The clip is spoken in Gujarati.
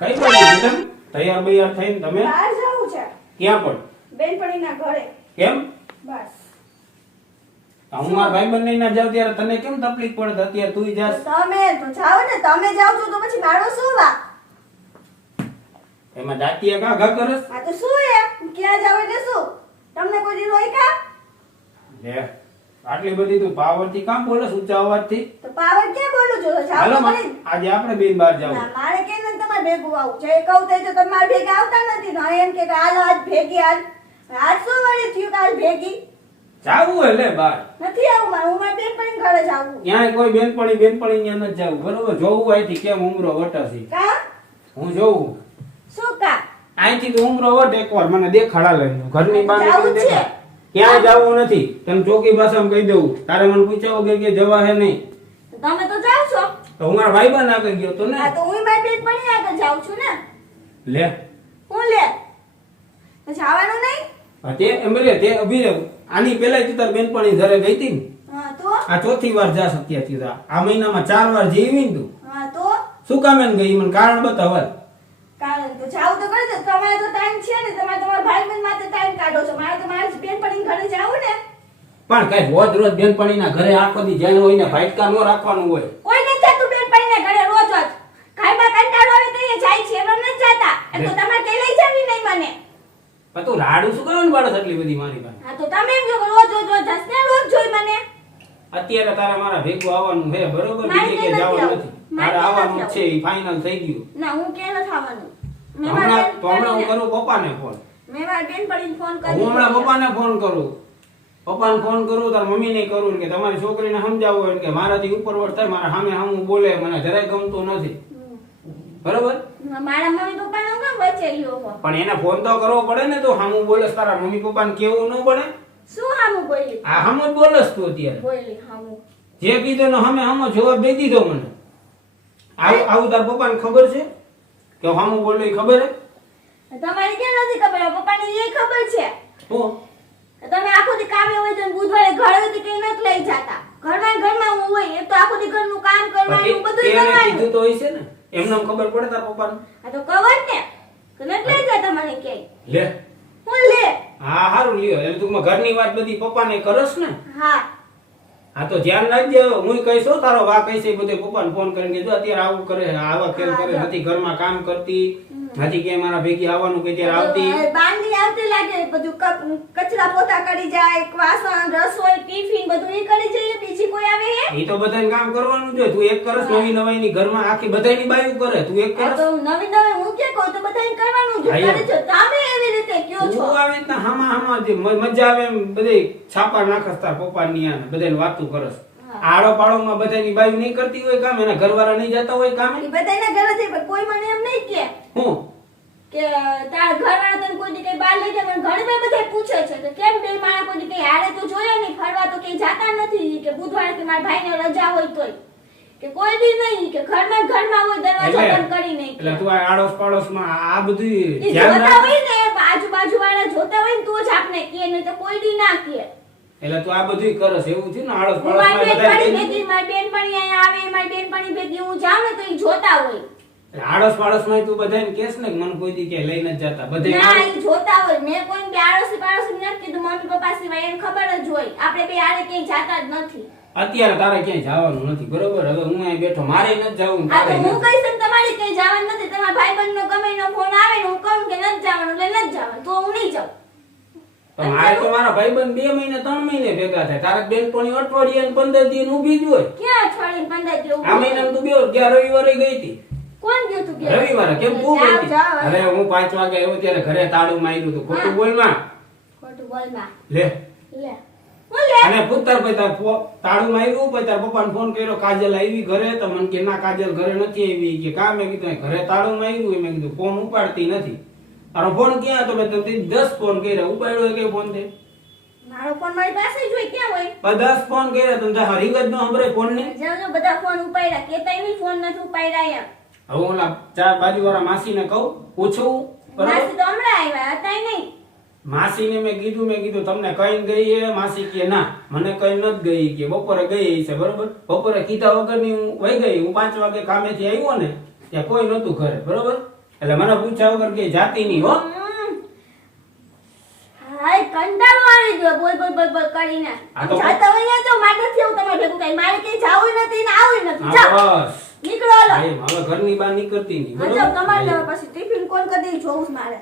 કઈ બાજુ મેડમ તૈયાર બૈયાર થઈને તમે બહાર જવું છે ક્યાં પણ બેનપણીના ઘરે કેમ બસ હું મારા ભાઈબંધ ના જાવ ત્યારે તને કેમ તકલીફ પડે અત્યારે તું જાસ તમે તો જાઓ ને તમે જાવ છો તો પછી મારો શું વાક એમાં દાંતિયા કા ઘા કરસ આ તો શું હે ક્યાં જાવ એટલે શું તમને કોઈ દી રોઈ કા લે આટલી બધી તું પાવરથી કામ બોલસ ઊંચા અવાજથી તો પાવર ક્યાં બોલું છો જાવ હાલો તો ખરી. આજે આપણે બેન બહાર જાવ ના મારે કે ને તમારે ભેગું આવું જે કહું તે તો તમારે ભેગા આવતા નથી ને એમ કે હાલો આજ ભેગી આજ આજ શું વળી થયું કાલ ભેગી જાવું એટલે બહાર નથી આવું મારે હું મારી બેનપણી ઘરે જાવું ક્યાંય કોઈ બેનપણી ત્યાં નથી જાવું બરોબર જોવું અહીંથી કેમ ઉમરો વટાસી કા હું જોઉં શું કા અહીંથી તો ઉમરો વટ એકવાર મને દેખાડા લઈને ઘરની બહાર જાવું નીકળી છે. દેખાડ ક્યાં જાવું નથી તને ચોકી ભાષામાં કહી દઉં તારે મને પૂછ્યા વગર કે જવા હે નહીં તમે તો જાવ છો તો હું મારા ભાઈબંધ આગળ ગયો તો ને હા તો હું મારી બેનપણી આગળ જાઉં છું ને લે હું લે તો જવાનું નહીં હા, તે એમ રે તે અભી રે આની પહેલા તું તાર બેનપણી ઘરે ગઈ હતી ને હા તો આ ચોથી વાર જાસ અત્યારથી તો આ મહિનામાં 4 વાર જીવી ને તું હા તો શું કામ એમ ગઈ મને કારણ બતાવ હાલ. કારણ તો જાવ તો કરી દો તમારે તો ટાઈમ છે ને તમારે તમારા ભાઈબંધ માટે ટાઈમ કાઢો છો મારે તો મારી બેનપણી ઘરે જાવું ને પણ કઈ રોજ રોજ બેનપણીના ઘરે આખો દી જઈને હોય ને ફાઇટકા નો રાખવાનું હોય કોઈ નથી જતું બેનપણીને ઘરે રોજ રોજ કાંઈમાં કંટાળો આવે તો એ જાય છે એમ નથી જાતા એમ તો તમારે કઈ લઈ જાવી નહીં મને પણ તું રાડું શું કરવાનું બાળસ એટલી બધી મારી પાસે હા તો તમે એમ કહો કે રોજ રોજ રોજ જશે ને રોજ જોઈ મને અત્યારે તારા મારા ભેગું આવવાનું છે બરોબર મારે બીજે ક્યાંય ક્યાંય નથી જવાનું આવવું. નથી તારે આવવાનું જ છે ઈ ફાઇનલ થઈ ગયું ના હું કે નથી આવવાનું હમણાં તો હમણાં હું કરું પપ્પાને ફોન મેં મારી બેનપણીને ફોન હું કરી હમણાં પપ્પાને ફોન કરું તાર મમ્મીને કરું કે તમારી છોકરીને સમજાવો કે મારાથી ઉપરવટ થાય મારા સામે સામું બોલે મને જરાય ગમતું નથી બરોબર મારા મમ્મી પપ્પાને હું કેમ વચ્ચે ગયો હો પણ એને ફોન તો કરવો પડે ને તો સામું બોલસ તારા મમ્મી પપ્પાને કેવું ન પડે શું હામું બોલી આ સામું જ બોલસ તું અત્યારે બોલી હામું જે કીધું ને સામો જવાબ દઈ દીધો મને આવું તાર પપ્પાને ખબર છે કે સામું બોલે ઈ ખબર હે તમારી કેમ નથી ખબર પપ્પાને એ ખબર છે હું તમે આખો દી કામે હોય તો બુધવારે ઘરે હોય તો કઈ નથી લઈ જાતા ઘરમાં હું હોય એ તો આખો દી ઘરનું કામ કરવાનું બધું એને કરવાનું કીધું તો હોય છે ને એમને ખબર પડે તાર પપ્પાને આ તો કવર ને તો નથી લઈ જાતા મને ક્યાંય લે હું લે હા હારું લ્યો એટલે તું ઘરની વાત બધી પપ્પાને કરસ ને હા હા તો ધ્યાન રાખજે હું કહીશો તારો વા કહીશે બધે પપ્પાને ફોન કરીને કે જો અત્યારે આવું કરે આવા ખેલ કરે નથી ઘરમાં કામ કરતી નથી કે મારા ભેગી આવવાનું કે ત્યારે આવતી બાંધી આવતી લાગે બધું કચરા પોતા કરી જાય વાસણ રસોઈ ટિફિન બધું એ કરી જાય બીજી કોઈ આવે હે ઈ તો બધાને કામ કરવાનું છે તું એક કરસ નવી નવાઈની ઘરમાં આખી બધાયની બાયું કરે તું એક આ કરસ તો નવી હું કે કહું તો બધાને કરવાનું જ હા, કરે છે તમે એવી રીતે કયો છો તું આવી રીતના હામા જે મજા આવે એમ બધે છાપા નાખસ તાર પપ્પાની આને બધાને વાતું કરસ આડો પાડોમાં બધાની બાયું નહીં કરતી હોય કામ એના ઘરવાળા નહીં જતા હોય કામ એ બધાના ઘરે છે પણ કોઈ મને એમ નહીં કે હું કે તારા ઘરવાળા તને કોઈ દી કઈ બહાર લઈ જાય મને ઘણી વાર બધા પૂછે છે કે કેમ બે માણસ કોઈ દી કઈ હારે તો જોયા નહીં ફરવા તો કઈ જાતા નથી કે બુધવારે કે મારા ભાઈને રજા હોય તોય કે કોઈ દી નહીં કે ઘરમાં હોય દરવાજો બંધ કરી નહીં એટલે તું આ આડોસ પાડોસમાં આ બધું ઈ ધ્યાન જોતા રાખ હોય ને આજુબાજુ વાળા જોતા હોય ને તો જ આપને કે નહીં તો કોઈ દી ના કે એટલે તું આ બધું કરસ એવું થયું ને આડોસ હું મારી પાડોસમાં બેનપણી ભેગી મારી બેનપણી અહીંયા આવે મારી બેનપણી ભેગી હું જાઉં ને તો ઈ જોતા હોય આડોસ પાડોસમાં તું બધાને કેસ ને કે મને કોઈ દી કે લઈને જ જતા બધે ના ઈ જોતા હોય મેં કોઈ બે આડોશી પાડોશી નથી કીધું મમ્મી પપ્પા સિવાય એને ખબર જ હોય આપણે બે આડે ક્યાંય જાતા જ નથી અત્યારે તારે ક્યાંય જવાનું નથી બરોબર હવે હું અહીં બેઠો મારે નથી જવું આ તો તારે હું કહીશ ને તમારે ક્યાંય જવાનું નથી તમારા ભાઈબંધનો ગમે એનો ફોન આવે ને હું કહું કે નથી જવાનું એટલે નથી જવાનું તો હું નહીં જાઉં તો મારે તો મારા ભાઈબંધ 2 મહિને 3 મહિને ભેગા થાય તારા બેનપણી અઠવાડિયે ને 15 દી ઊભી જ હોય ક્યાં અઠવાડિયે 15 દિવસ આ મહિનામાં તું ગયા રવિવારે ગઈ હતી કોણ ગયું તું ઘેર? રવિવારે કેમ તું ગઈ હતી જાઓ, અરે હું 5 વાગે આવ્યો ત્યારે ઘરે તાળું માર્યું તું ખોટું બોલ માં ખોટું બોલ માં લે લે હું લે અને પુત્તર પછી તાળું માર્યું પછી તાર પપ્પાને ફોન કર્યો કાજલ આવી ઘરે તો મને કે ના કાજલ ઘરે નથી આવી કે કા મેં કીધું ઘરે તાળું માર્યું મેં કીધું ફોન ઉપાડતી નથી તારો ફોન ક્યાં હતો મેં તને 10 ફોન કર્યા ઉપાડ્યો કે ફોન તે મારો ફોન મારી પાસે જ હોય ક્યાં હોય 10 ફોન કર્યા તમે હરિંગ જ ન હંભરે ફોન ને જાજો બધા ફોન ઉપાડ્યા કેતાય નહીં ફોન નથી ઉપાડ્યા એમ હવે ઓલા ચાર બાજુવાળા માસીને કહું પૂછું બરાબર માસી તો હમણાં આવ્યા હતા નહીં માસીને મેં કીધું તમને કઈ ગઈ હે? માસી કે ના મને કઈ નથી ગઈ, કે બપોરે ગઈ છે. બરોબર, બપોરે કીધા વગરની હું વહી ગઈ. હું 5 વાગે કામેથી આવ્યો ને ત્યાં કોઈ નતું ઘરે. બરોબર, એટલે મને પૂછ્યા વગર કે જાતી નહીં હો. હાય કંટાળો આવી ગયો બોલ બોલ બોલ બોલ કરીને. આ તો જાતા હોય તો મારે નથી આવું તમારે ભેગું કઈ. મારે કઈ જાવું નથી ને આવું નથી. હા, જાઓ બસ નીકળો હાલો. ભાઈ હવે ઘરની બહાર નીકળતી નહીં. હા, જાઓ તમારે જવા પછી ટિફિન કોણ કરી દે જોઉં છું મારે.